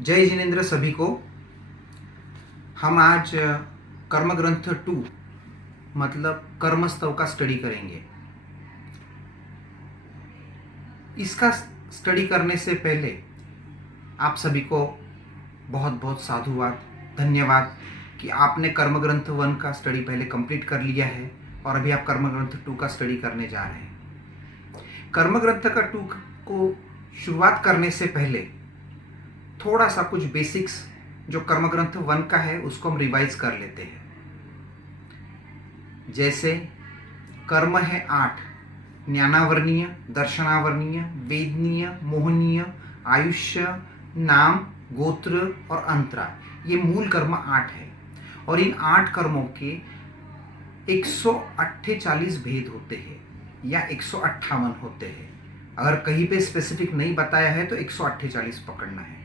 जय जिनेन्द्र सभी को। हम आज कर्म ग्रंथ 2 मतलब कर्मस्तव का स्टडी करेंगे। इसका स्टडी करने से पहले आप सभी को बहुत बहुत साधुवाद, धन्यवाद कि आपने कर्म ग्रंथ 1 का स्टडी पहले कंप्लीट कर लिया है और अभी आप कर्म ग्रंथ 2 का स्टडी करने जा रहे हैं। कर्म ग्रंथ का 2 को शुरुआत करने से पहले थोड़ा सा कुछ बेसिक्स जो कर्म ग्रंथ 1 का है उसको हम रिवाइज कर लेते हैं। जैसे कर्म है 8: ज्ञानावर्णीय, दर्शनावर्णीय, वेदनीय, मोहनीय, आयुष्य, नाम, गोत्र और अंतरा। ये मूल कर्म 8 है और इन 8 कर्मों के 148 भेद होते हैं या 158 होते हैं। अगर कहीं पे स्पेसिफिक नहीं बताया है तो 148 पकड़ना है।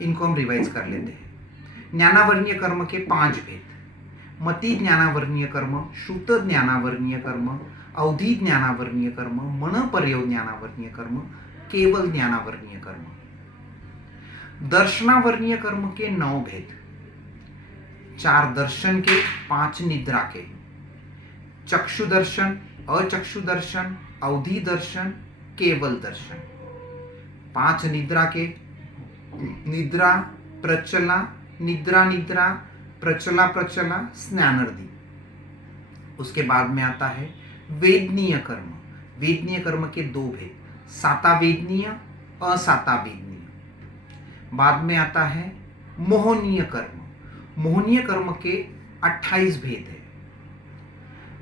इनको हम रिवाइज कर लेते हैं। ज्ञानावर्णीय कर्म के 5 भेद: मति ज्ञानावर्णीय कर्म, श्रुत ज्ञानावर्णीय कर्म, अवधि ज्ञानावर्णीय कर्म, मन पर्यो ज्ञानावर्णीय कर्म, केवल ज्ञानावर्णीय कर्म। दर्शनावर्णीय कर्म के 9 भेद: 4 दर्शन के, 5 निद्रा के। चक्षु दर्शन, अचक्षु दर्शन, अवधि दर्शन, केवल दर्शन। 5 निद्रा के: निद्रा, प्रचला, निद्रा निद्रा, प्रचला प्रचला, स्नानादि। उसके बाद में आता है वेदनीय कर्म। वेदनीय कर्म के 2 भेद: सातावेदनीय, असातावेदनीय। बाद में आता है मोहनीय कर्म। मोहनीय कर्म के 28 भेद है।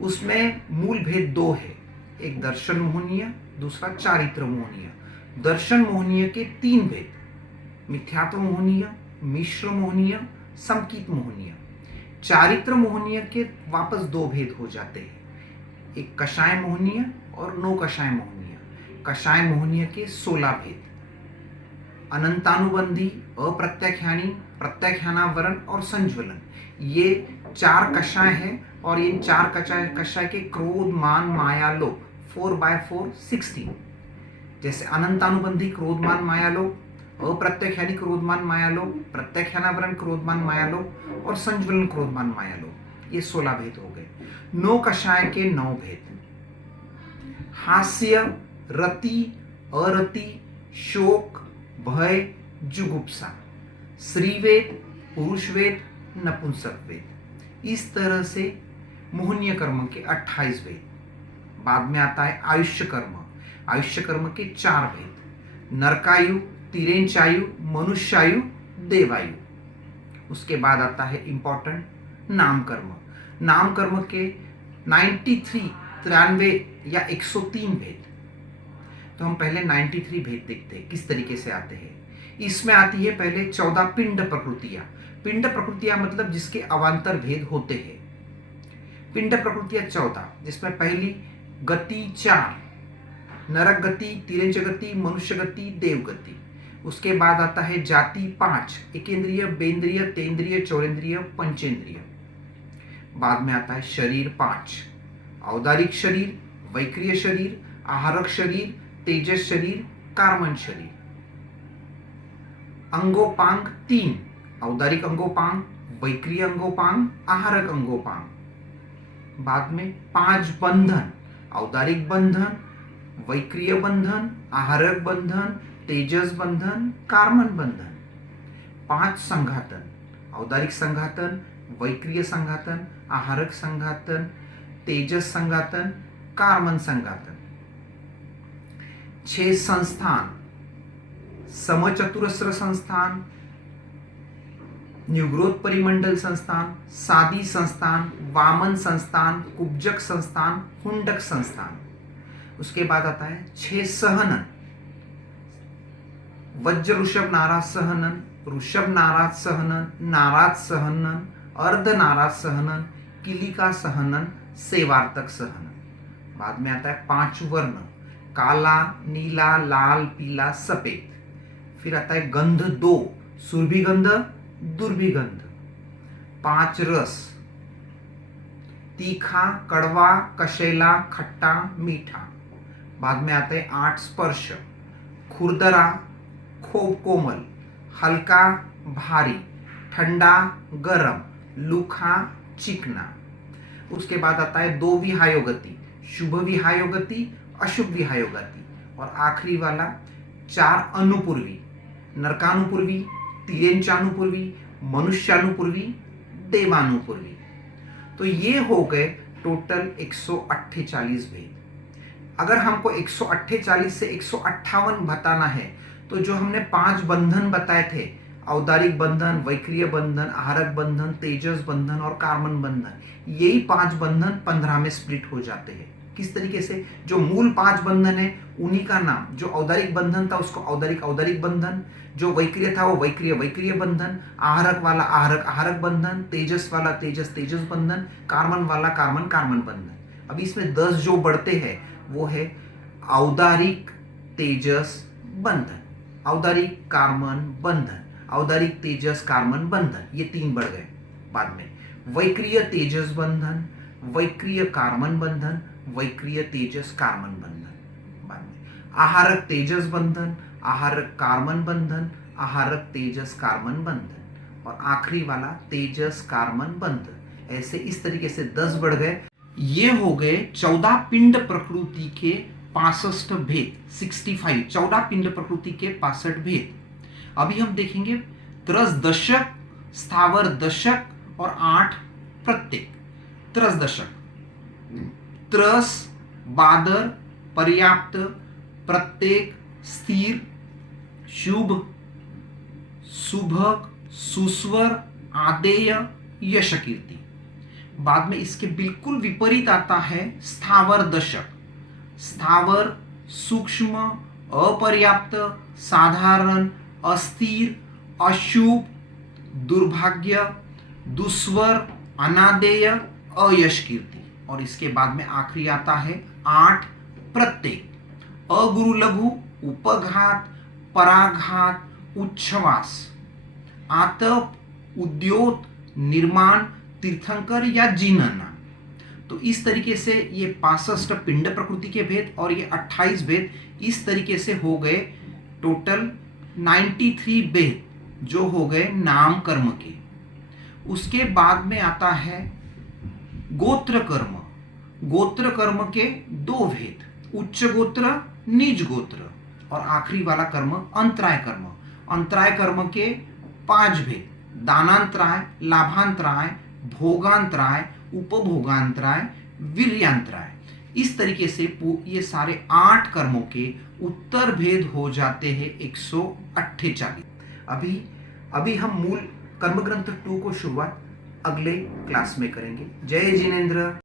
उसमें मूल भेद 2 है, एक दर्शन मोहनीय, दूसरा चारित्र मोहनीय। दर्शन मोहनीय के 3 भेद: मिथ्यात्व मोहनीय, मिश्र मोहनीय, समकित मोहनीय। चारित्र मोहनीय के वापस 2 भेद हो जाते हैं, एक कषाय मोहनीय और नो कषाय मोहनीय। कषाय मोहनीय के 16 भेद: अनंतानुबंधी, अप्रत्याख्यानी, प्रत्याख्यानावरण और संज्वलन। ये 4 कषाय है और इन 4 कषाय के क्रोध, मान, माया, लोभ 4/4 16। जैसे अनंतानुबंधी क्रोध, मान, माया, लोभ, अप्रत्याख्यानी क्रोध, मान, माया, लोभ, प्रत्याख्यानावरण क्रोध, मान, माया, लोभ और संज्वलन क्रोध, मान, माया, लोभ। ये 16 भेद हो गए। 9 कषाय के 9 भेद: हास्य, रति, अरति, शोक, भय, जुगुप्सा। स्त्रीवेद, पुरुषवेद, नपुंसकवेद। इस तरह से मोहनीय कर्म के 28 भेद। बाद में आता है आयुष्य कर्म। आयुष्य कर्म के 4 भेद: नरकायु, तिरेंचायु, मनुष्यायु, देवायु। उसके बाद आता है इंपॉर्टेंट नाम कर्म। नाम कर्म के 93 या 103 भेद। तो हम पहले 93 भेद देखते हैं किस तरीके से आते हैं। इसमें आती है पहले 14 पिंड प्रकृतियां। पिंड प्रकृतियां मतलब जिसके अवांतर भेद होते हैं। पिंड प्रकृतियां 14, जिसमें पहली गति 4: नरक गति, तिरंच गति, मनुष्य गति, देव गति। उसके बाद आता है जाति 5: एकेंद्रिय, बेंद्रिय, तेंद्रिय, चौरेंद्रिय, पंचेंद्रिय। बाद में आता है शरीर 5: औदारिक शरीर, वैक्रिय शरीर, आहारक शरीर, तेजस शरीर, कार्मन शरीर। अंगोपांग 3: औदारिक अंगोपांग, वैक्रिय अंगोपांग, आहारक अंगोपांग। बाद में 5 बंधन: औदारिक बंधन, वैक्रिय बंधन, आहारक बंधन, तेजस बंधन, कार्मन बंधन। 5 संघातन: औदारिक संघातन, वैक्रिय संघातन, आहारक संघातन, तेजस संघातन, कार्मन संघातन। 6 संस्थान: समचतुरस्र संस्थान, न्यूग्रोथ परिमंडल संस्थान, सादी संस्थान, वामन संस्थान, कुब्जक संस्थान, हुंडक संस्थान। उसके बाद आता है 6 सहनन: वज्र ऋषभ नाराज सहनन, ऋषभ नाराज सहनन, नाराज सहनन, अर्ध नाराज सहनन, किलिका सहनन, सेवार्तक सहनन। बाद में आता है 5 वर्ण: काला, नीला, लाल, पीला, सफेद। फिर आता है गंध 2: सुरभिगंध, दुर्भिगंध। 5 रस: तीखा, कड़वा, कशेला, खट्टा, मीठा। बाद में आते हैं 8 स्पर्श: खुरदरा, खूब कोमल, हल्का भारी, ठंडा गरम, लूखा चिकना। उसके बाद आता है दो विहायो गति, शुभ विहायो गति, अशुभ विहायो गति। और आखिरी वाला चार अनुपूर्वी, नरकानुपूर्वी, तिर्यंचानुपूर्वी, मनुष्यानुपूर्वी, देवानुपूर्वी। तो ये हो गए टोटल 148 भेद। अगर हमको 148 से 158 बताना है तो जो हमने 5 बंधन बताए थे, औदारिक बंधन, वैक्रिय बंधन, आहारक बंधन, तेजस बंधन और कार्बन बंधन, यही 5 बंधन 15 में स्प्लिट हो जाते हैं। किस तरीके से? जो मूल 5 बंधन है उन्हीं का नाम, जो औदारिक बंधन था उसको औदारिक औदारिक बंधन, जो वैक्रिय था वो वैक्रिय वैक्रिय बंधन, आहारक वाला आहारक आहारक बंधन, तेजस वाला तेजस तेजस बंधन, कार्बन वाला कार्बन कार्बन बंधन। अब इसमें 10 जो बढ़ते हैं वो है औदारिक तेजस बंधन, औदारिक कार्बन बंधन, औदारिक तेजस कार्बन बंधन, ये 3 बढ़ गए। बाद में वैक्रिय तेजस बंधन, वैक्रिय कार्बन बंधन, वैक्रिय तेजस कार्बन बंधन। बाद में आहारक तेजस बंधन, आहारक कार्बन बंधन, आहारक तेजस कार्बन बंधन और आखिरी वाला तेजस कार्बन बंधन। ऐसे इस तरीके से 10 बढ़ गए। ये हो गए 14 पिंड प्रकृति के 65 भेद, 65, 14 पिंड प्रकृति के 65 भेद। अभी हम देखेंगे त्रस दशक, स्थावर दशक और 8 प्रत्येक। त्रस दशक, त्रस, बादर, पर्याप्त, प्रत्येक, स्थिर, शुभ, सुभग, सुस्वर, आदेय, यशकीर्ति। बाद में इसके बिल्कुल विपरीत आता है स्थावर दशक। स्थावर, सूक्ष्म, अपर्याप्त, साधारण, अस्थिर, अशुभ, दुर्भाग्य, दुस्वर, अनादेय, अयशकीर्ति। और इसके बाद में आखिरी आता है 8 प्रत्येक। अगुरु लघु, उपघात, पराघात, उच्छ्वास, आतप, उद्योत, निर्माण, तीर्थंकर या जीनना। तो इस तरीके से ये 65 पिंड प्रकृति के भेद और ये 28 भेद इस तरीके से हो गए टोटल 93 भेद जो हो गए नाम कर्म के। उसके बाद में आता है गोत्र कर्म। गोत्र कर्म के 2 भेद, उच्च गोत्र, निज गोत्र और आखिरी वाला कर्म अंतराय कर्म। अंतराय कर्म के 5 भेद, दानांतराय, लाभांतराय, भोगांतराय, उपभोगांतराय, वीर्यांतराय। इस तरीके से ये सारे 8 कर्मों के उत्तर भेद हो जाते हैं 148। अभी हम मूल कर्म ग्रंथ 2 को शुरुआत अगले क्लास में करेंगे। जय जिनेंद्र।